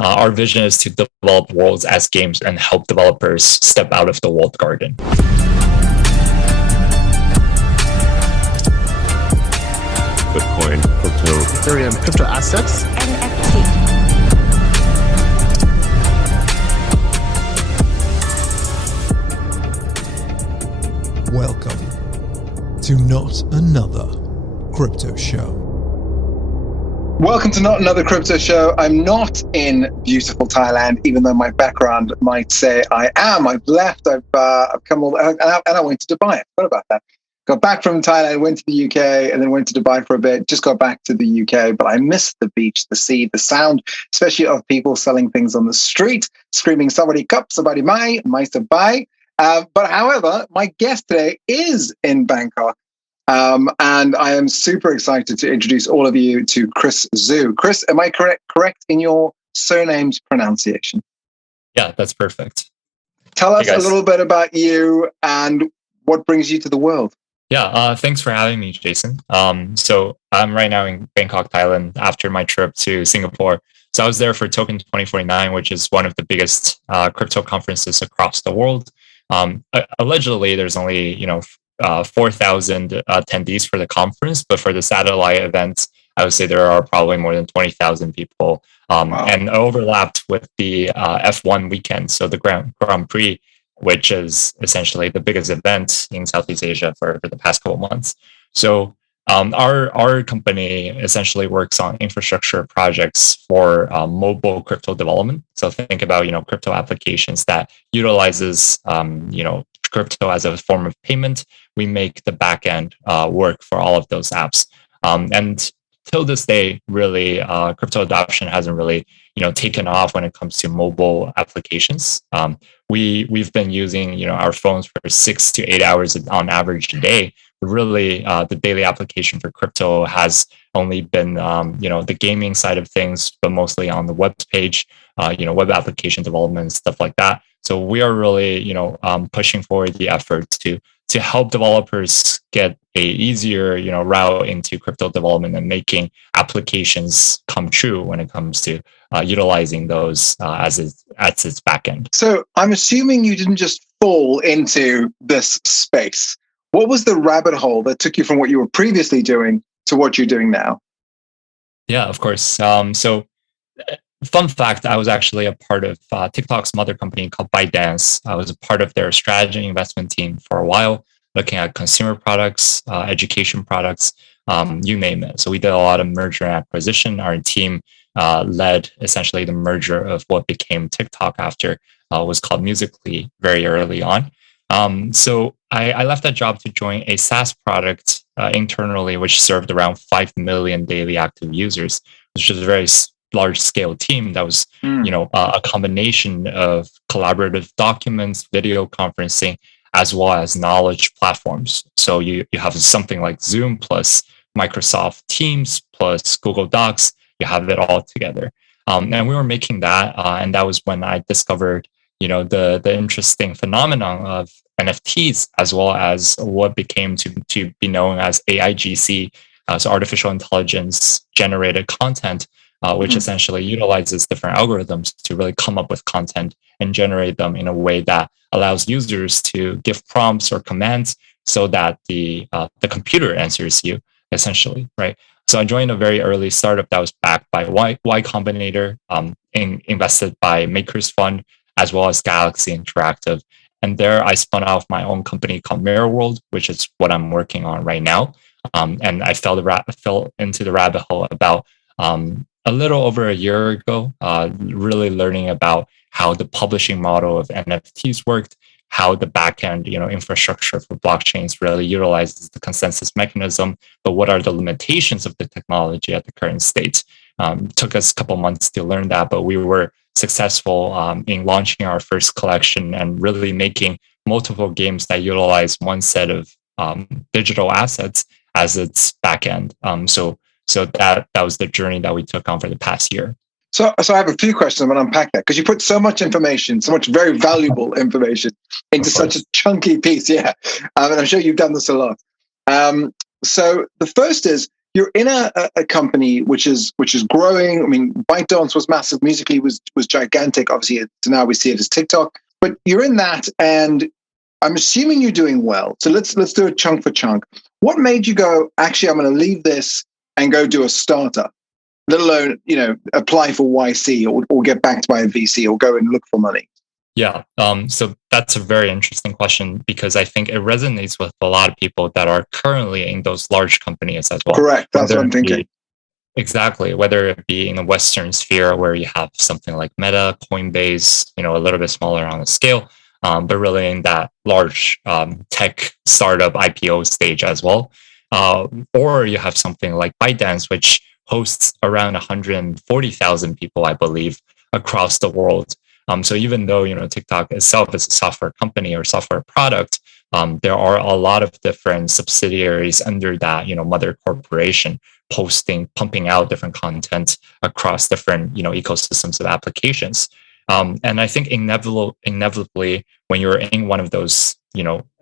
Our vision is to develop worlds as games and help developers step out of the walled garden. Bitcoin, crypto, Ethereum, crypto assets, NFT. Welcome to Not Another Crypto Show. Welcome to Not Another Crypto Show. I'm not in beautiful Thailand, even though my background might say I am. I've left. I've come all, and I went to Dubai. What about that? Got back from Thailand, went to the UK, and then went to Dubai for a bit. Just got back to the UK, but I missed the beach, the sea, the sound, especially of people selling things on the street, screaming "Somebody cup, somebody mai, buy." But however, my guest today is in Bangkok. And I am super excited to introduce all of you to Chris Zhu. Chris, am I correct in your surname's pronunciation? Yeah, that's perfect. Tell us a little bit about you and what brings you to the world. Yeah, thanks for having me, Jason. So I'm right now in Bangkok, Thailand, after my trip to Singapore. So I was there for Token 2049, which is one of the biggest crypto conferences across the world. Allegedly, there's only 4,000 attendees for the conference, but for the satellite events, I would say there are probably more than 20,000 people, Wow. and overlapped with the F1 weekend, so the Grand Prix, which is essentially the biggest event in Southeast Asia for the past couple of months. So our company essentially works on infrastructure projects for mobile crypto development. So think about crypto applications that utilizes crypto as a form of payment. We make the backend work for all of those apps. And till this day, really, crypto adoption hasn't really taken off when it comes to mobile applications. We've been using our phones for 6 to 8 hours on average a day. Really, the daily application for crypto has only been the gaming side of things, but mostly on the web page, web application development, stuff like that. So we are really pushing forward the effort to help developers get a easier route into crypto development and making applications come true when it comes to utilizing those as its backend. So I'm assuming you didn't just fall into this space. What was the rabbit hole that took you from what you were previously doing to what you're doing now? Yeah, of course. So fun fact, I was actually a part of TikTok's mother company called ByteDance. I was a part of their strategy investment team for a while, looking at consumer products, education products, you name it. So we did a lot of merger and acquisition. Our team led essentially the merger of what became TikTok after was called Musical.ly very early on. So I left that job to join a SaaS product internally, which served around 5 million daily active users, which is a very large scale team that was a combination of collaborative documents, video conferencing, as well as knowledge platforms. So you have something like Zoom plus Microsoft Teams plus Google Docs. You have it all together, and we were making that, and that was when I discovered the interesting phenomenon of NFTs, as well as what became to be known as AIGC, so artificial intelligence generated content, which essentially utilizes different algorithms to really come up with content and generate them in a way that allows users to give prompts or commands so that the computer answers you, essentially, right? So I joined a very early startup that was backed by Y Combinator, invested by Makers Fund, as well as Galaxy Interactive. And there I spun off my own company called Mirror World, which is what I'm working on right now. And I fell into the rabbit hole about a little over a year ago, really learning about how the publishing model of NFTs worked, how the backend infrastructure for blockchains really utilizes the consensus mechanism, but what are the limitations of the technology at the current state. Took us a couple months to learn that, but we were successful in launching our first collection and really making multiple games that utilize one set of digital assets as its backend. So that was the journey that we took on for the past year. So I have a few questions. I'm going to unpack that because you put so much information, so much very valuable information into such a chunky piece. Yeah. And I'm sure you've done this a lot. So the first is, you're in a company which is growing. I mean, ByteDance was massive. Musically was gigantic. Obviously, now we see it as TikTok. But you're in that, and I'm assuming you're doing well. So let's do it chunk for chunk. What made you go, actually, I'm going to leave this and go do a startup, let alone, apply for YC or get backed by a VC or go and look for money? Yeah. So that's a very interesting question, because I think it resonates with a lot of people that are currently in those large companies as well. Correct. That's what I'm thinking. Exactly. Whether it be in the Western sphere where you have something like Meta, Coinbase, a little bit smaller on the scale, but really in that large tech startup IPO stage as well. Or you have something like ByteDance, which hosts around 140,000 people, I believe, across the world. So even though TikTok itself is a software company or software product, there are a lot of different subsidiaries under that mother corporation pumping out different content across different ecosystems of applications. And I think inevitably, when you're in one of those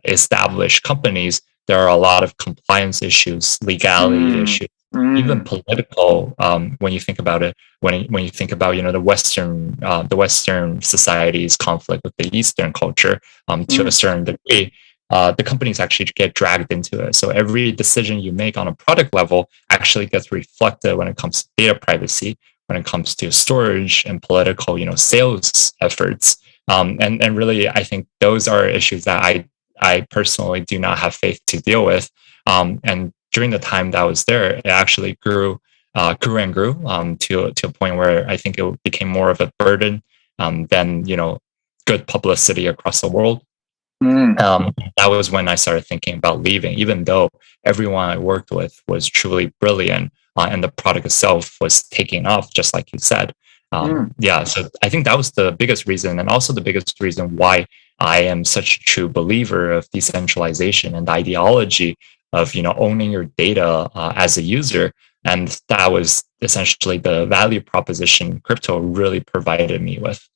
established companies, there are a lot of compliance issues, legality issues, even political. When you think about it, when you think about the Western society's conflict with the Eastern culture, to a certain degree, the companies actually get dragged into it. So every decision you make on a product level actually gets reflected when it comes to data privacy, when it comes to storage and political, sales efforts. And really, I think those are issues that I personally do not have faith to deal with. And during the time that I was there, it actually grew and grew to a point where I think it became more of a burden than good publicity across the world. That was when I started thinking about leaving, even though everyone I worked with was truly brilliant and the product itself was taking off, just like you said. Yeah, so I think that was the biggest reason, and also the biggest reason why I am such a true believer of decentralization and the ideology of owning your data as a user. And that was essentially the value proposition crypto really provided me with.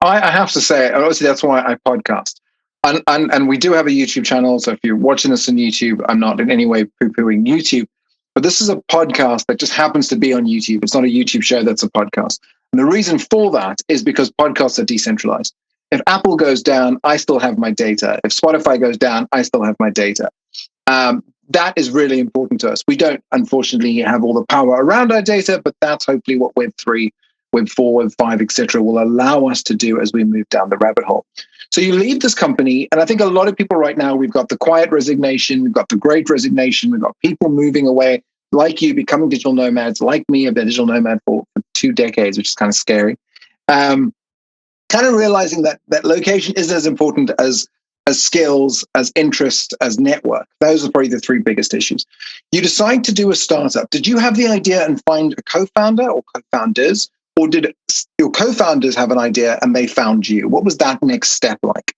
I have to say, obviously, that's why I podcast. And we do have a YouTube channel. So if you're watching this on YouTube, I'm not in any way poo-pooing YouTube. But this is a podcast that just happens to be on YouTube. It's not a YouTube show, that's a podcast. And the reason for that is because podcasts are decentralized. If Apple goes down, I still have my data. If Spotify goes down, I still have my data. That is really important to us. We don't, unfortunately, have all the power around our data, but that's hopefully what Web3, Web4, Web5, etc., will allow us to do as we move down the rabbit hole. So you leave this company, and I think a lot of people right now, we've got the quiet resignation, we've got the great resignation, we've got people moving away, like you, becoming digital nomads, like me, I've been a digital nomad for 2 decades, which is kind of scary. Kind of realizing that location isn't as important as skills, as interest, as network. Those are probably the 3 biggest issues. You decide to do a startup. Did you have the idea and find a co-founder or co-founders? Or did your co-founders have an idea and they found you? What was that next step like?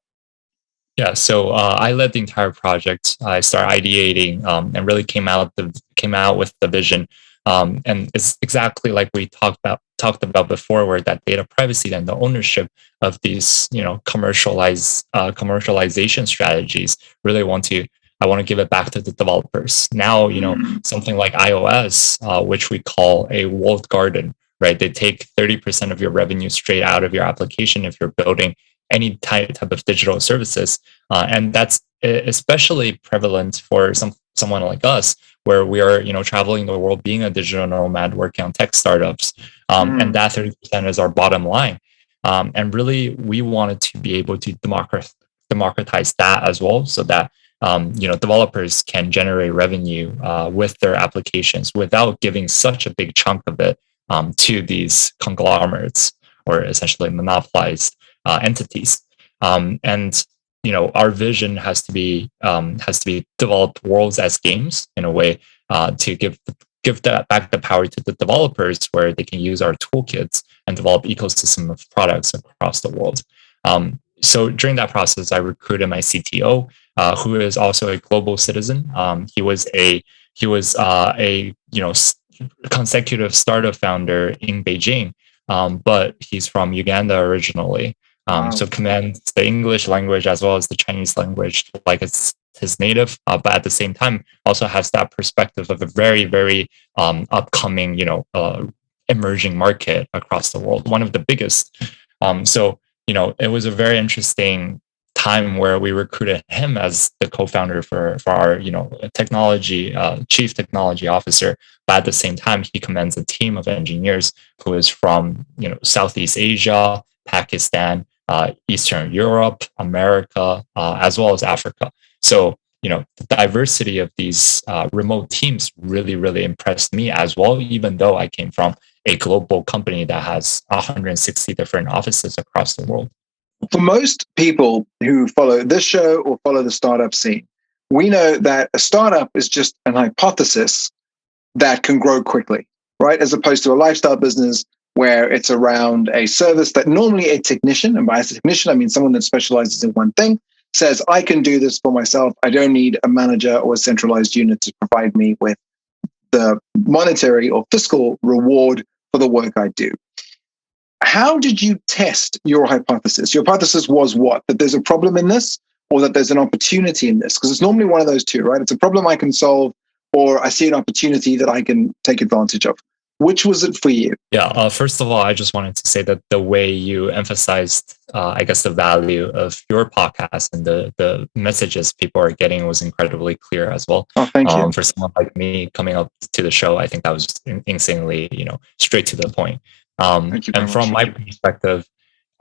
Yeah, so I led the entire project. I started ideating and really came out with the vision. And it's exactly like we talked about before, where that data privacy and the ownership of these commercialization strategies really I want to give it back to the developers. Now, something like iOS, which we call a walled garden. Right, they take 30% of your revenue straight out of your application if you're building any type of digital services, and that's especially prevalent for someone like us, where we are traveling the world, being a digital nomad, working on tech startups, and that 30% is our bottom line. And really, we wanted to be able to democratize that as well, so that developers can generate revenue with their applications without giving such a big chunk of it to these conglomerates or essentially monopolized entities. And our vision has to be develop worlds as games in a way to give that back the power to the developers, where they can use our toolkits and develop ecosystem of products across the world. So during that process, I recruited my CTO, who is also a global citizen. He was a consecutive startup founder in Beijing, but he's from Uganda originally. So commands the English language as well as the Chinese language like it's his native, but at the same time also has that perspective of a very, very upcoming, emerging market across the world, one of the biggest. So, it was a very interesting time where we recruited him as the co-founder for our, technology, chief technology officer. But at the same time, he commands a team of engineers who is from, Southeast Asia, Pakistan, Eastern Europe, America, as well as Africa. So, the diversity of these remote teams really, really impressed me as well, even though I came from a global company that has 160 different offices across the world. For most people who follow this show or follow the startup scene, we know that a startup is just an hypothesis that can grow quickly, right? As opposed to a lifestyle business where it's around a service that normally a technician, and by a technician, I mean someone that specializes in one thing, says, I can do this for myself. I don't need a manager or a centralized unit to provide me with the monetary or fiscal reward for the work I do. How did you test your hypothesis? Your hypothesis was what? That there's a problem in this, or that there's an opportunity in this? Because it's normally one of those two, right? It's a problem I can solve, or I see an opportunity that I can take advantage of. Which was it for you? Yeah, first of all, I just wanted to say that the way you emphasized, I guess, the value of your podcast and the messages people are getting was incredibly clear as well. Oh, thank you. For someone like me coming up to the show, I think that was insanely, straight to the point. Thank you very And from much. my perspective,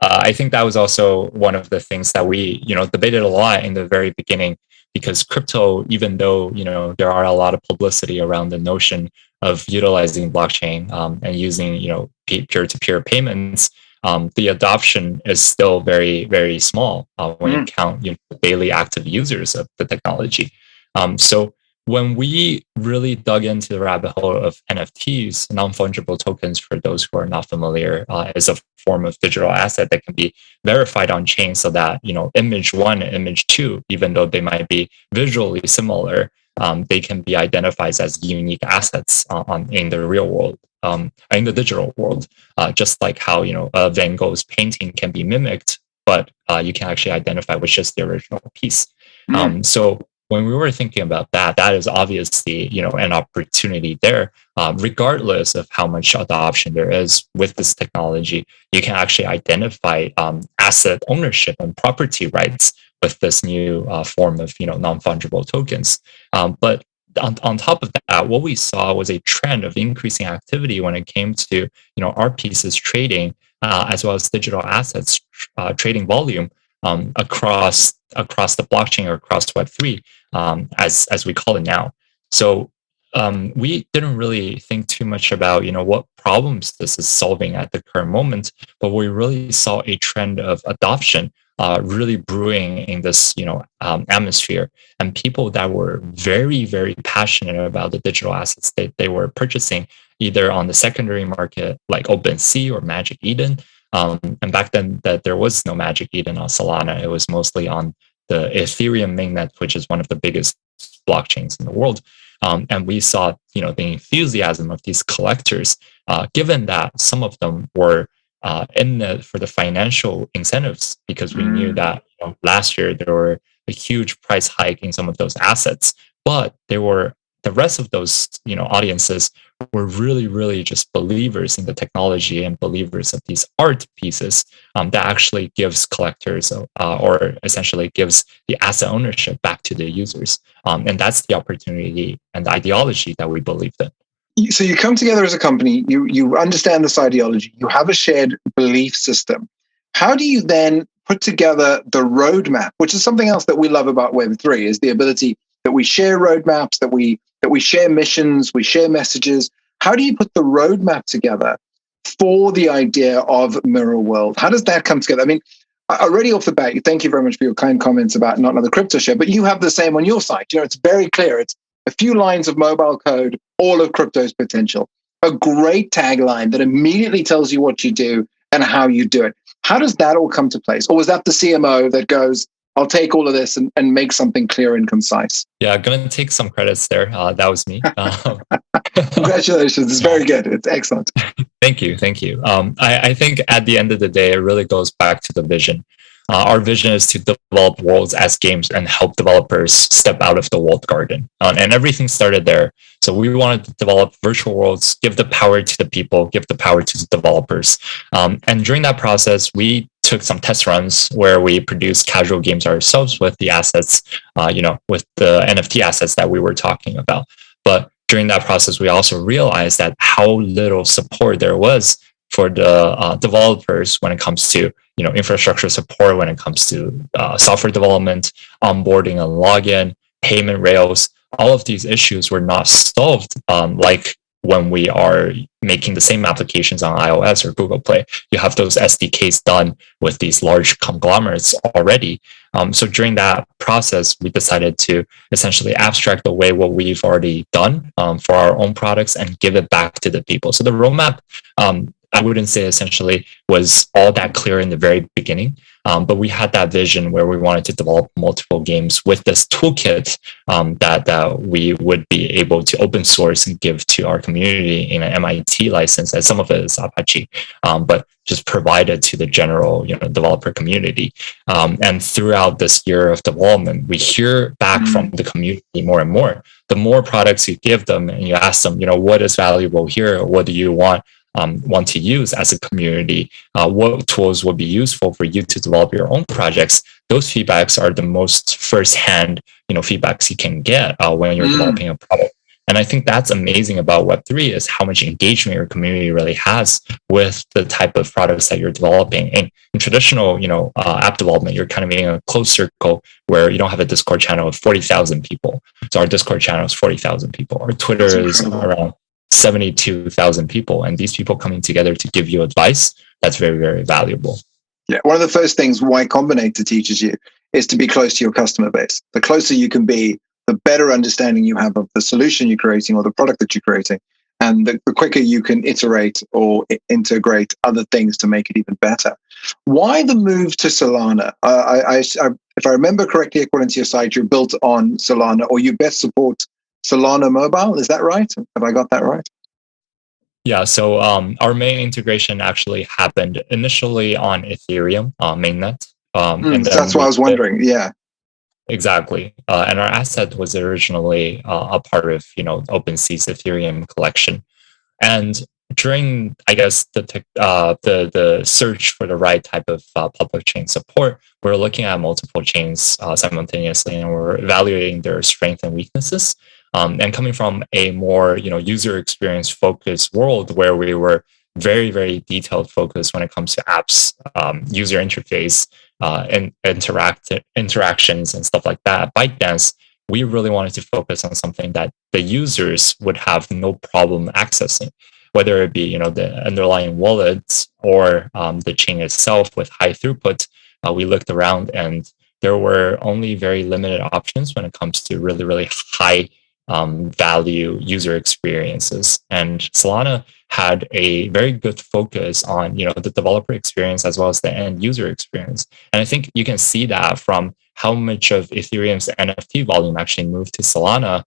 I think that was also one of the things that we, debated a lot in the very beginning, because crypto, even though, there are a lot of publicity around the notion of utilizing blockchain and using, peer-to-peer payments, the adoption is still very, very small when you count daily active users of the technology. So when we really dug into the rabbit hole of NFTs, non-fungible tokens, for those who are not familiar, is a form of digital asset that can be verified on chain, so that, image one, image two, even though they might be visually similar, they can be identified as unique assets in the real world, in the digital world, just like how, Van Gogh's painting can be mimicked, but you can actually identify which is the original piece. So when we were thinking about that, that is obviously, an opportunity there. Regardless of how much adoption there is with this technology, you can actually identify asset ownership and property rights with this new form of, non-fungible tokens. But on top of that, what we saw was a trend of increasing activity when it came to, art pieces trading, as well as digital assets trading volume across the blockchain, or across Web3, as we call it now. So we didn't really think too much about, what problems this is solving at the current moment, but we really saw a trend of adoption really brewing in this, atmosphere, and people that were very, very passionate about the digital assets that they were purchasing, either on the secondary market like OpenSea or Magic Eden. And back then, that there was no Magic Eden on Solana. It was mostly on the Ethereum mainnet, which is one of the biggest blockchains in the world. And we saw, the enthusiasm of these collectors, given that some of them were for the financial incentives, because we knew that last year there were a huge price hike in some of those assets, but the rest of those audiences were really, really just believers in the technology and believers of these art pieces that actually gives collectors or essentially gives the asset ownership back to the users. And that's the opportunity and the ideology that we believed in. So you come together as a company, you understand this ideology, you have a shared belief system. How do you then put together the roadmap, which is something else that we love about Web3, is the ability that we share roadmaps, that we share missions, we share messages. How do you put the roadmap together for the idea of Mirror World? How does that come together? I mean, already off the bat, thank you very much for your kind comments about not another crypto show, but you have the same on your site. It's very clear. It's a few lines of mobile code, all of crypto's potential. A great tagline that immediately tells you what you do and how you do it. How does that all come to place? Or was that the CMO that goes, I'll take all of this and make something clear and concise? Yeah, I'm going to take some credits there. That was me. Congratulations. It's very good. It's excellent. Thank you. I think at the end of the day, it really goes back to the vision. Our vision is to develop worlds as games and help developers step out of the walled garden. And everything started there. So we wanted to develop virtual worlds, give the power to the people, give the power to the developers. And during that process, we took some test runs where we produced casual games ourselves with the assets, with the NFT assets that we were talking about. But during that process, we also realized that how little support there was for the developers when it comes to infrastructure support, when it comes to software development, onboarding and login, payment rails. All of these issues were not solved like when we are making the same applications on iOS or Google Play. You have those SDKs done with these large conglomerates already. So during that process, we decided to essentially abstract away what we've already done for our own products and give it back to the people. So the roadmap, I wouldn't say essentially was all that clear in the very beginning, but we had that vision where we wanted to develop multiple games with this toolkit that we would be able to open source and give to our community in an MIT license, and some of it is Apache, but just provided to the general developer community. And throughout this year of development, we hear back from the community more and more. The more products you give them and you ask them, what is valuable here? What do you want to use as a community? What tools would be useful for you to develop your own projects? Those feedbacks are the most firsthand, feedbacks you can get when you're developing a product. And I think that's amazing about Web3 is how much engagement your community really has with the type of products that you're developing. And in traditional, app development, you're kind of in a closed circle where you don't have a Discord channel of 40,000 people. So our Discord channel is 40,000 people. Our Twitter is around 72,000 people, and these people coming together to give you advice, that's very, very valuable. Yeah, one of the first things Y Combinator teaches you is to be close to your customer base. The closer you can be, the better understanding you have of the solution you're creating or the product that you're creating, and the quicker you can iterate or integrate other things to make it even better. Why the move to Solana? If I remember correctly, according to your site, you're built on Solana, or you best support Solana Mobile. Is that right? Have I got that right? Yeah, so our main integration actually happened initially on Ethereum mainnet. And that's what I was wondering. Yeah. Exactly. And our asset was originally a part of, OpenSea's Ethereum collection. And during, I guess, the search for the right type of public chain support, we're looking at multiple chains simultaneously, and we're evaluating their strengths and weaknesses. And coming from a more, user experience focused world where we were very, very detailed focused when it comes to apps, user interface, and interactions and stuff like that. ByteDance, we really wanted to focus on something that the users would have no problem accessing, whether it be the underlying wallets or the chain itself with high throughput. We looked around and there were only very limited options when it comes to really, really high value user experiences. And Solana had a very good focus on the developer experience as well as the end user experience. And I think you can see that from how much of Ethereum's NFT volume actually moved to Solana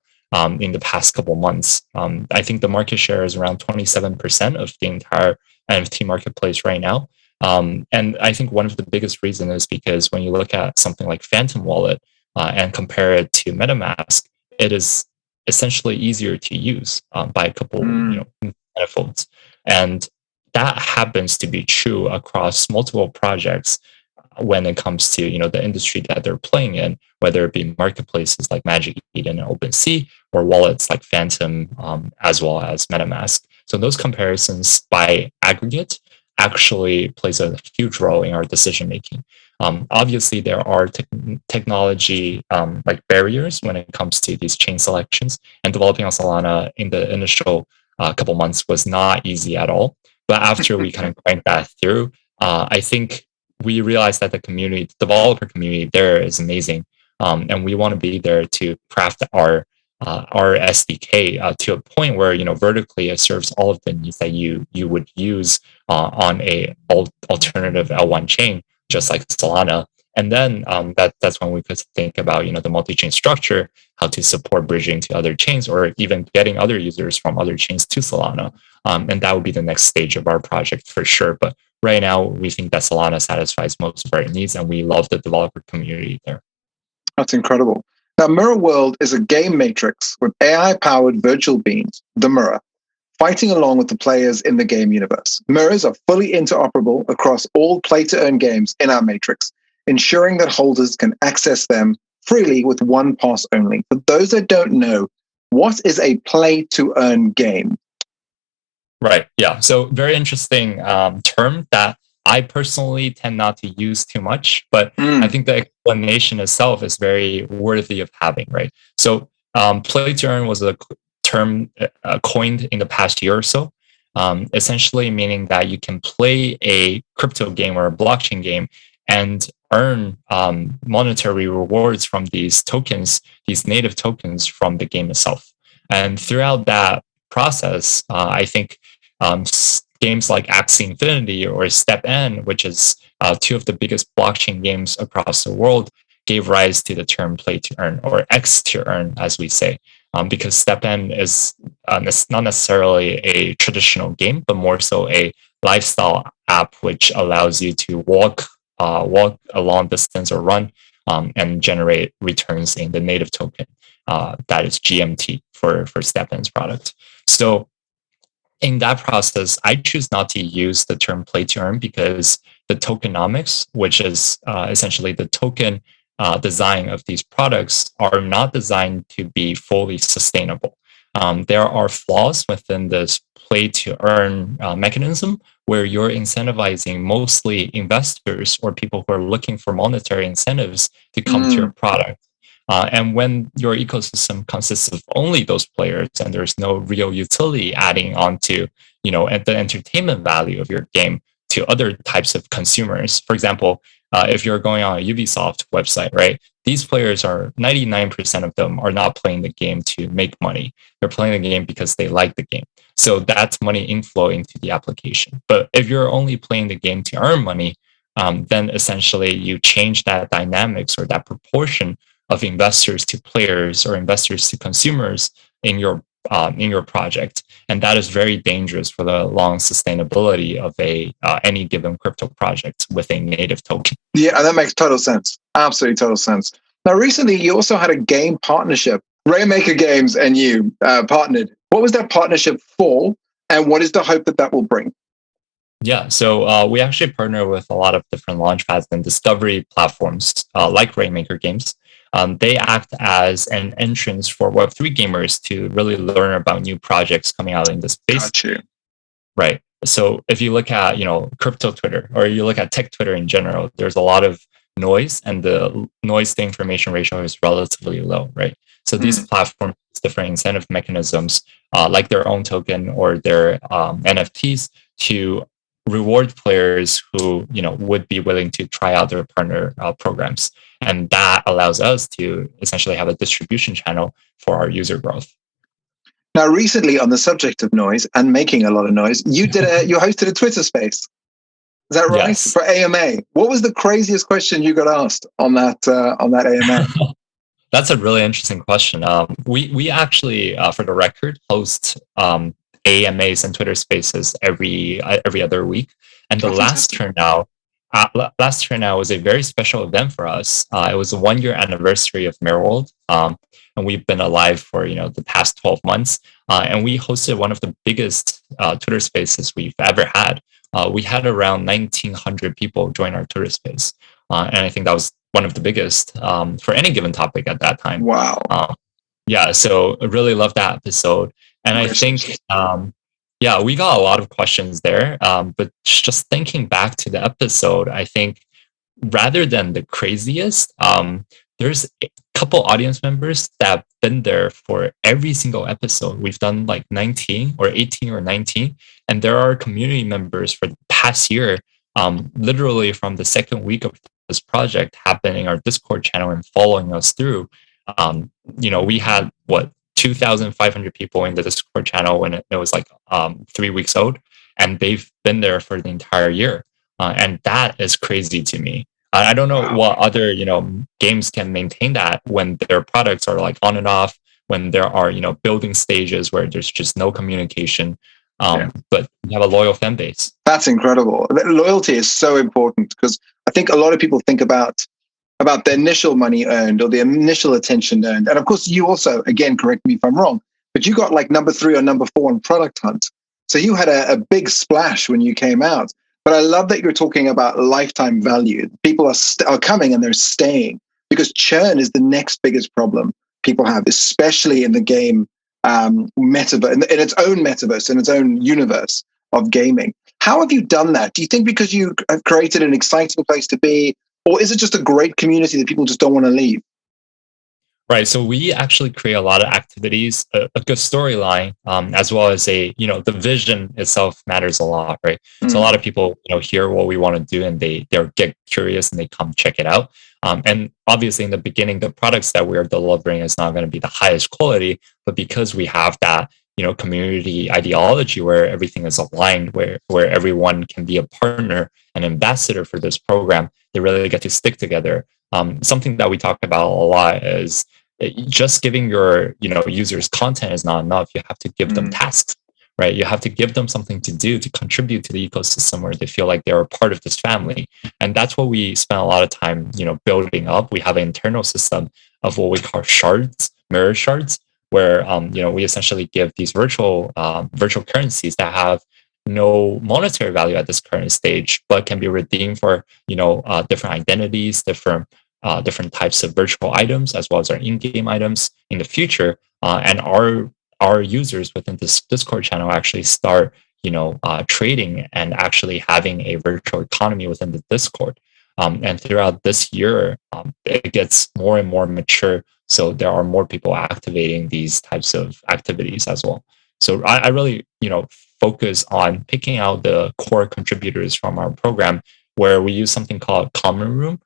in the past couple months. I think the market share is around 27% of the entire NFT marketplace right now. And I think one of the biggest reasons is because when you look at something like Phantom Wallet and compare it to MetaMask, it is essentially easier to use by a couple manifolds. And that happens to be true across multiple projects when it comes to the industry that they're playing in, whether it be marketplaces like Magic Eden and OpenSea, or wallets like Phantom, as well as MetaMask. So those comparisons by aggregate actually plays a huge role in our decision making. Obviously, there are technology like barriers when it comes to these chain selections, and developing on Solana in the initial couple months was not easy at all. But after we kind of cranked that through, I think we realized that the developer community there is amazing, and we want to be there to craft our SDK to a point where vertically it serves all of the needs that you would use on a alternative L1 chain, just like Solana. And then that's when we could think about the multi-chain structure, how to support bridging to other chains, or even getting other users from other chains to Solana. And that would be the next stage of our project for sure. But right now we think that Solana satisfies most of our needs, and we love the developer community there. That's incredible. Now, Mirror World is a game matrix with AI-powered virtual beings, the Mirror, fighting along with the players in the game universe. Mirrors are fully interoperable across all play-to-earn games in our matrix, ensuring that holders can access them freely with one pass only. For those that don't know, what is a play-to-earn game? Right. Yeah. So very interesting term that I personally tend not to use too much, but I think the explanation itself is very worthy of having. Right. So play to earn was a term coined in the past year or so, essentially meaning that you can play a crypto game or a blockchain game and earn monetary rewards from these tokens, these native tokens from the game itself. And throughout that process, I think games like Axie Infinity or Step N, which is two of the biggest blockchain games across the world, gave rise to the term play to earn, or X to earn, as we say, because Step N is not necessarily a traditional game, but more so a lifestyle app which allows you to walk a long distance or run and generate returns in the native token. That is GMT for Step N's product. So in that process, I choose not to use the term play to earn because the tokenomics, which is essentially the token design of these products, are not designed to be fully sustainable. There are flaws within this play to earn mechanism where you're incentivizing mostly investors or people who are looking for monetary incentives to come to your product. And when your ecosystem consists of only those players and there's no real utility adding on to, the entertainment value of your game to other types of consumers. For example, if you're going on a Ubisoft website, right? These players are 99% of them are not playing the game to make money. They're playing the game because they like the game. So that's money inflow into the application. But if you're only playing the game to earn money, then essentially you change that dynamics or that proportion of investors to players or investors to consumers in your project, and that is very dangerous for the long sustainability of any given crypto project with a native token. Yeah, and that makes total sense. Absolutely total sense. Now, recently you also had a game partnership. Rainmaker Games and you partnered. What was that partnership for, and what is the hope that will bring? Yeah, so we actually partner with a lot of different launchpads and discovery platforms like Rainmaker Games. They act as an entrance for Web3 gamers to really learn about new projects coming out in the space. Got you. Right. So if you look at, crypto Twitter or you look at tech Twitter in general, there's a lot of noise and the noise to information ratio is relatively low, right? So these platforms, different incentive mechanisms like their own token or their NFTs to reward players who would be willing to try out their partner programs, and that allows us to essentially have a distribution channel for our user growth. Now, recently, on the subject of noise and making a lot of noise, you hosted a Twitter space. Is that right? Yes. For AMA. What was the craziest question you got asked on that AMA? That's a really interesting question. We actually, for the record, host AMAs and Twitter Spaces every other week. And the last turnout was a very special event for us. It was a 1-year anniversary of Mirror World, and we've been alive for the past 12 months. And we hosted one of the biggest Twitter Spaces we've ever had. We had around 1,900 people join our Twitter Space, and I think that was one of the biggest for any given topic at that time. Wow. Yeah, so I really loved that episode. And I think, we got a lot of questions there. But just thinking back to the episode, I think rather than the craziest, there's a couple audience members that have been there for every single episode. We've done like 19 or 18 or 19. And there are community members for the past year, literally from the second week of this project happening in our Discord channel and following us through. We had 2,500 people in the Discord channel when it was like 3 weeks old, and they've been there for the entire year, and that is crazy to me. I don't know what other games can maintain that when their products are like on and off, when there are building stages where there's just no communication. But we have a loyal fan base. That's incredible. Loyalty is so important because I think a lot of people think about the initial money earned or the initial attention earned. And of course, you also, again, correct me if I'm wrong, but you got like number 3 or number 4 on Product Hunt. So you had a big splash when you came out. But I love that you're talking about lifetime value. People are coming and they're staying, because churn is the next biggest problem people have, especially in the game metaverse, in its own metaverse, in its own universe of gaming. How have you done that? Do you think because you have created an exciting place to be, or is it just a great community that people just don't want to leave? Right. So we actually create a lot of activities, a good storyline, as well as the vision itself matters a lot, right? So a lot of people, hear what we want to do and they get curious and they come check it out. And obviously in the beginning, the products that we're delivering is not going to be the highest quality, but because we have that, community ideology where everything is aligned, where everyone can be a partner, an ambassador for this program, they really get to stick together. Something that we talk about a lot is just giving your users content is not enough. You have to give them tasks, right? You have to give them something to do to contribute to the ecosystem where they feel like they're a part of this family. And that's what we spend a lot of time building up. We have an internal system of what we call shards, mirror shards, where we essentially give these virtual currencies that have no monetary value at this current stage, but can be redeemed for different identities, different types of virtual items, as well as our in-game items in the future. And our users within this Discord channel actually start trading and actually having a virtual economy within the Discord. And throughout this year, it gets more and more mature. So there are more people activating these types of activities as well. So I really, focus on picking out the core contributors from our program, where we use something called Common Room,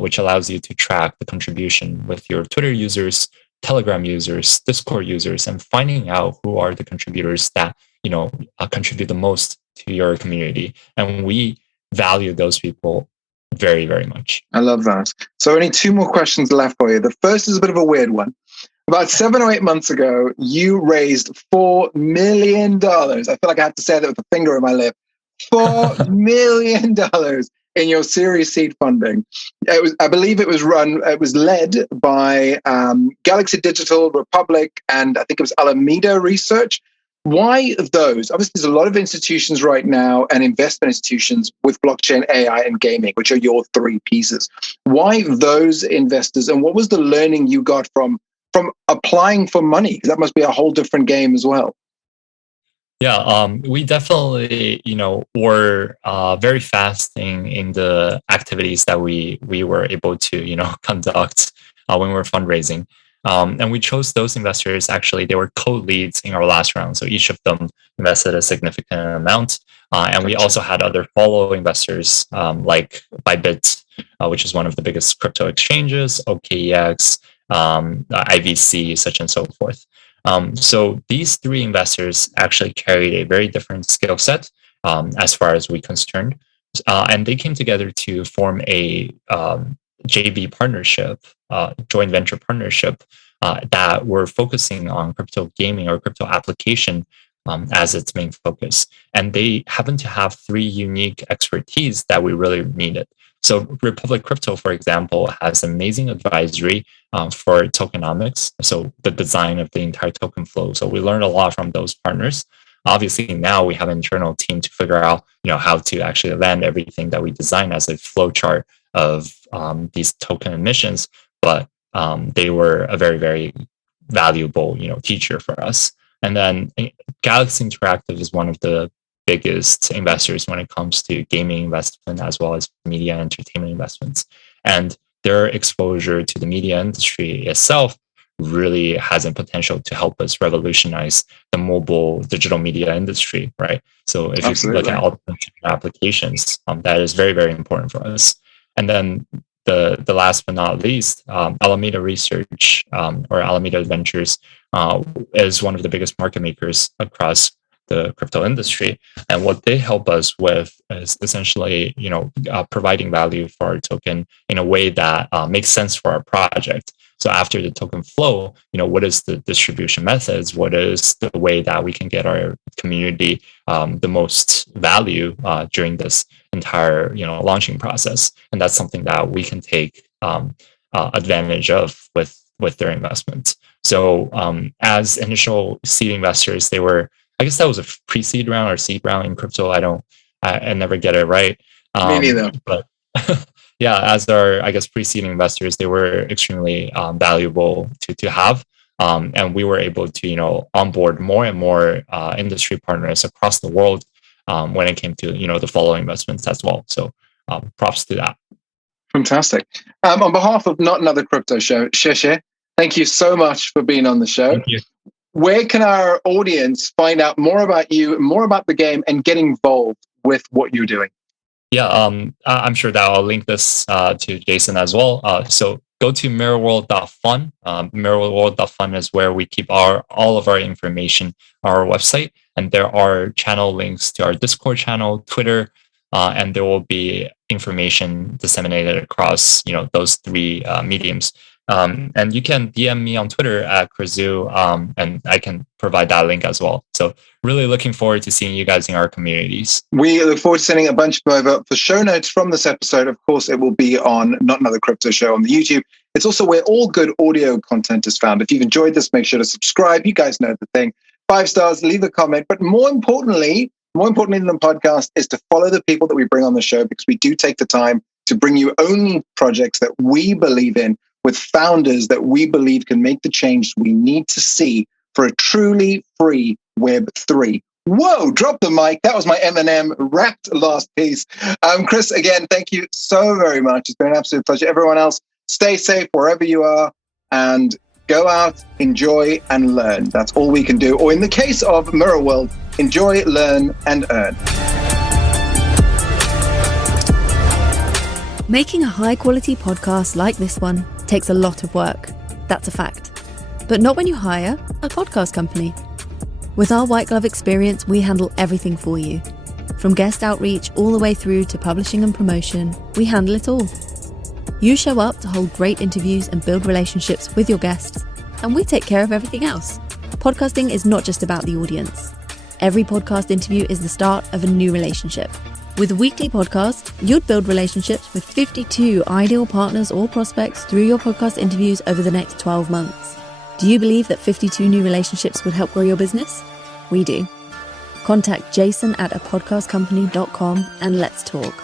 which allows you to track the contribution with your Twitter users, Telegram users, Discord users, and finding out who are the contributors that contribute the most to your community. And we value those people very, very much. I love that. So only 2 more questions left for you. The first is a bit of a weird one. About 7 or 8 months ago, you raised $4 million. I feel like I have to say that with a finger on my lip. $4 million in your Series Seed funding. I believe it was led by Galaxy Digital, Republic, and I think it was Alameda Research. Why those? Obviously, there's a lot of institutions right now and investment institutions with blockchain, AI, and gaming, which are your 3 pieces. Why those investors, and what was the learning you got from applying for money? Because that must be a whole different game as well. Yeah, we definitely, were very fast in the activities that we were able to, conduct when we were fundraising. And we chose those investors. Actually, they were co-leads in our last round. So each of them invested a significant amount. And we also had other follow investors like Bybit, which is one of the biggest crypto exchanges, OKEX, IVC, such and so forth. So these 3 investors actually carried a very different skill set as far as we're concerned. And they came together to form a JV partnership, joint venture partnership that were focusing on crypto gaming or crypto application as its main focus. And they happen to have 3 unique expertise that we really needed. So Republic Crypto, for example, has amazing advisory for tokenomics, so the design of the entire token flow. So we learned a lot from those partners. Obviously, now we have an internal team to figure out, how to actually land everything that we design as a flow chart of these token emissions. But they were a very, very valuable, teacher for us. And then Galaxy Interactive is one of the biggest investors when it comes to gaming investment as well as media and entertainment investments. And their exposure to the media industry itself really has a potential to help us revolutionize the mobile digital media industry, right? So if you look at all the applications, that is very, very important for us. And then the last but not least, Alameda Research or Alameda Ventures is one of the biggest market makers across the crypto industry. And what they help us with is essentially, providing value for our token in a way that makes sense for our project. So after the token flow, what is the distribution methods? What is the way that we can get our community the most value during this entire launching process? And that's something that we can take advantage of with their investment. So as initial seed investors, they were, I guess that was a pre-seed round or seed round in crypto. I never get it right. Me neither. But yeah, as our, I guess, pre-seed investors, they were extremely valuable to have. And we were able to, onboard more and more industry partners across the world when it came to, the follow investments as well. So props to that. Fantastic. On behalf of Not Another Crypto Show, Sheshe, thank you so much for being on the show. Thank you. Where can our audience find out more about you, more about the game, and get involved with what you're doing? Yeah, I'm sure that I'll link this to Jason as well. So go to mirrorworld.fun. Mirrorworld.fun is where we keep all of our information on our website. And there are channel links to our Discord channel, Twitter, and there will be information disseminated across those three mediums. And you can DM me on Twitter at Krizu, and I can provide that link as well. So really looking forward to seeing you guys in our communities. We look forward to sending a bunch over. For show notes from this episode, of course, it will be on Not Another Crypto Show on the YouTube. It's also where all good audio content is found. If you've enjoyed this, make sure to subscribe. You guys know the thing. 5 stars, leave a comment. But more importantly than the podcast is to follow the people that we bring on the show, because we do take the time to bring you only projects that we believe in, with founders that we believe can make the change we need to see for a truly free Web3. Whoa, drop the mic. That was my Eminem rapped last piece. Chris, again, thank you so very much. It's been an absolute pleasure. Everyone else, stay safe wherever you are and go out, enjoy, and learn. That's all we can do. Or in the case of Mirror World, enjoy, learn, and earn. Making a high-quality podcast like this one takes a lot of work. That's a fact. But not when you hire a podcast company. With our white glove experience, we handle everything for you. From guest outreach all the way through to publishing and promotion, we handle it all. You show up to hold great interviews and build relationships with your guests, and we take care of everything else. Podcasting is not just about the audience. Every podcast interview is the start of a new relationship. With a weekly podcast, you'd build relationships with 52 ideal partners or prospects through your podcast interviews over the next 12 months. Do you believe that 52 new relationships would help grow your business? We do. Contact Jason at apodcastcompany.com and let's talk.